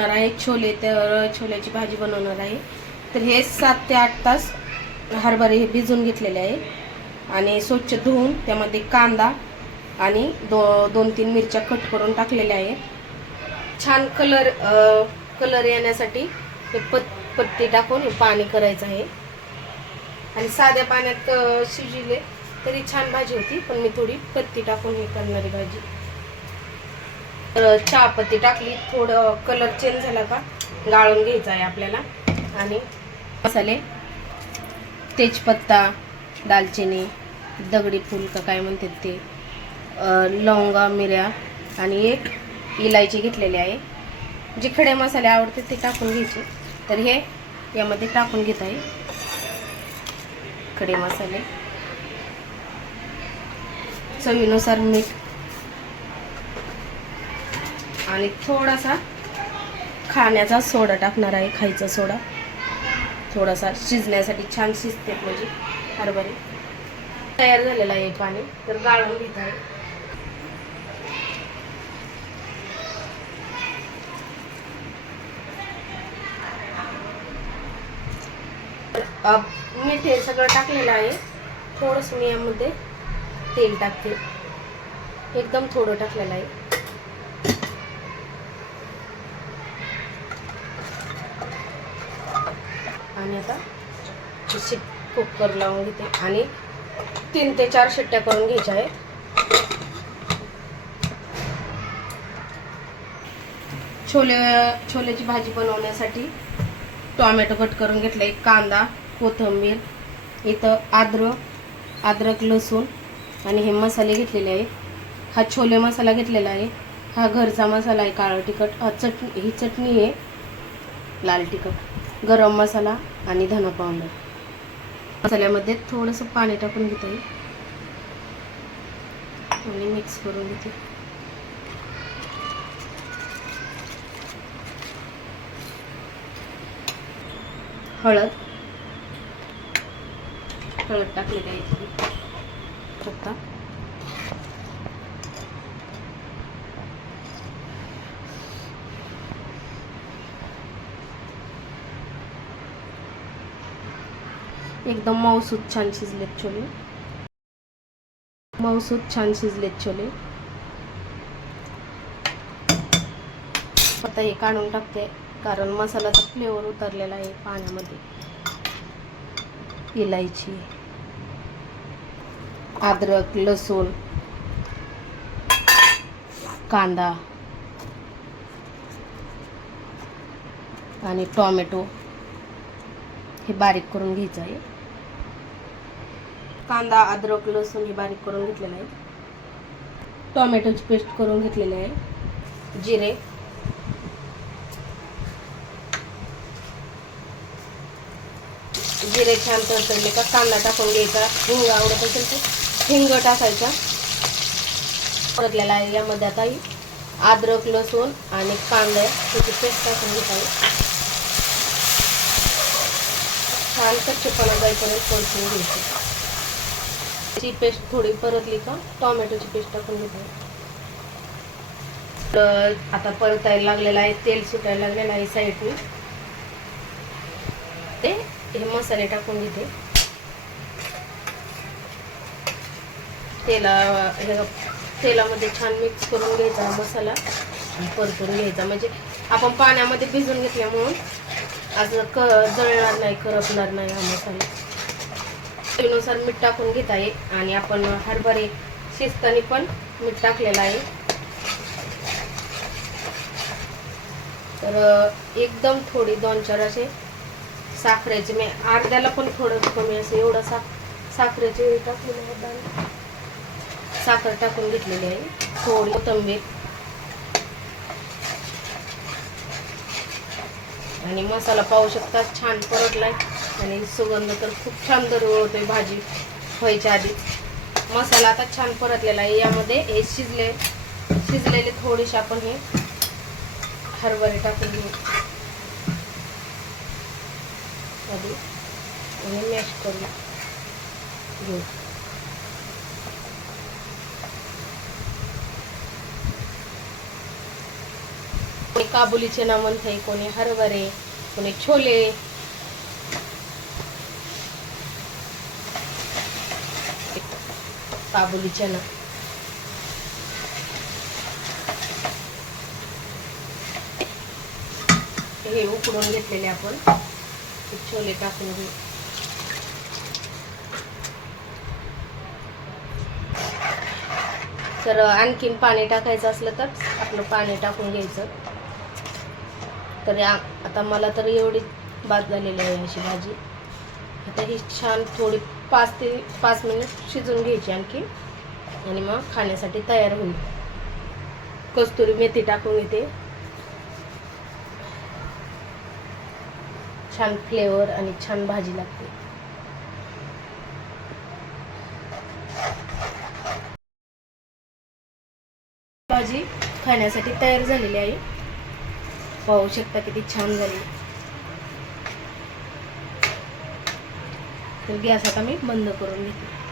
बनवणार आहे छोले तर छोल्याची भाजी बनवणार आहे. तर हे सात ते आठ तास हरभरे हे भिजून घेतलेले आहे. आणि स्वच्छ धुवून त्यामध्ये कांदा आणि दो दोन तीन मिरच्या कट करून टाकलेल्या आहेत छान कलर कलर येण्यासाठी हे पत पत्ती टाकून हे पाणी करायचं आहे. आणि साध्या पाण्यात शिजले तरी छान भाजी होती पण मी थोडी पत्ती टाकून हे करणारी भाजी. तर चहापत्ती टाकली. थोडं कलर चेंज झाला का गाळून घ्यायचा आहे आपल्याला. आणि मसाले तेजपत्ता दालचिनी दगडी फूल का काय म्हणतात ते लवंगा मिऱ्या आणि एक इलायची घेतलेली आहे. जे खडे मसाले आवडते ते टाकून घ्यायचे. तर हे यामध्ये टाकून घेत आहे. खडे मसाले. चवीनुसार मीठ आणि थोडासा खाण्याचा सोडा टाकणार आहे खायचा सोडा. थोडासा शिजण्यासाठी छान शिजते म्हणजे हरभरे. तयार झालेलं आहे पाणी तर गाळून घेत आहे. मीठ हे सगळं टाकलेलं आहे. थोडंसं मी यामध्ये तेल टाकते. एकदम थोडं टाकलेलं आहे. आता शिट कुकर लावून घेते आणि तीन ते चार शिट्ट्या करून घ्यायच्या आहेत. छोले छोल्याची भाजी बनवण्यासाठी टोमॅटो कट करून घेतला एक कांदा कोथिंबीर इथं अद्रक अद्रक लसूण आणि हे मसाले घेतलेले आहेत. हा छोले मसाला घेतलेला आहे. हा घरचा मसाला आहे काळं तिखट. हा चटणी ही चटणी आहे लाल तिखट. गरम मसाला आणि धना पावडर मसाल्यामध्ये थोडंसं पाणी टाकून घेते आणि मिक्स करून घेते. हळद. हळद टाकलेली आहे आता एकदम मऊसूत छान शिजलेत छोले. मऊसूत छान शिजलेत छोले. आता हे काढून टाकते कारण मसाल्याचा फ्लेवर उतरलेला आहे पाण्यामध्ये. इलायची अद्रक लसूण कांदा आणि टॉमॅटो हे बारीक करून घ्यायचं आहे. कांदा अद्रक लसूण हे बारीक करून घेतलेलं आहे. टोमॅटोची पेस्ट करून घेतलेली आहे. जिरे. जिरे छान तडतडले का कांदा टाकून घ्यायचा. हिंग आवडत असेल तर हिंग टाकायचा. परतलेला आहे यामध्ये आता अद्रक लसूण आणि कांदा त्याची पेस्ट टाकून घेत आहे. छान कच्चेपणा जाईपर्यंत परतून घ्यायचं. ची पेस्ट थोडी परतली का? टोमॅटोची पेस्ट टाकून घेते. तर आता परतायला लागलेलं आहे तेल सुटायला लागलेलं आहे साईडने. ते हे मसाले टाकून घेते. तेला हे तेलामध्ये छान मिक्स करून घ्यायचा मसाला परतून घ्यायचा. म्हणजे आपण पाण्यामध्ये भिजून घेतल्यामुळं असं क जळणार नाही करपणार नाही हा मसाला. चवीनुसार मीठ टाकून घेत आहे आणि आपण हरभरे शिजताना पण मीठ टाकलेलं आहे. तर एकदम थोडी दोन चार असे साखरेचे मी अर्ध्याला पण थोडं कमी असं एवढं सा साखरेचे टाकलेले आहे साखर टाकून घेतलेली आहे थोडी कोथंबीर. आणि मसाला पाहू शकता छान परतलाय. आणि सुगंध तर खूप छान दरवळतोय भाजी व्हायच्या आधी. मसाला आता छान परतलेला आहे. यामध्ये हे शिजले शिजलेले थोडेसे आपण हे हरभरे टाकून घेऊ. आधी आणि मॅश करून घेऊ. काबुली चना म्हणते कोणी हरभरे कोणी छोले. काबुली चना हे उकडून घेतलेले आपण. छोले टाकून घेऊ. तर आणखीन पाणी टाकायचं असलं तर आपलं पाणी टाकून घ्यायचं. तर आता मला तर एवढी बाद झालेली आहे अशी भाजी. आता ही छान थोडी पाच ते पाच मिनिट शिजून घ्यायची आणखी. आणि मग खाण्यासाठी तयार होईल. कस्तुरी मेथी टाकून घेते छान फ्लेवर आणि छान भाजी लागते. भाजी खाण्यासाठी तयार झालेली आहे. पाहू शकता किती छान झाली. तर गॅस आता मी बंद करून घेते.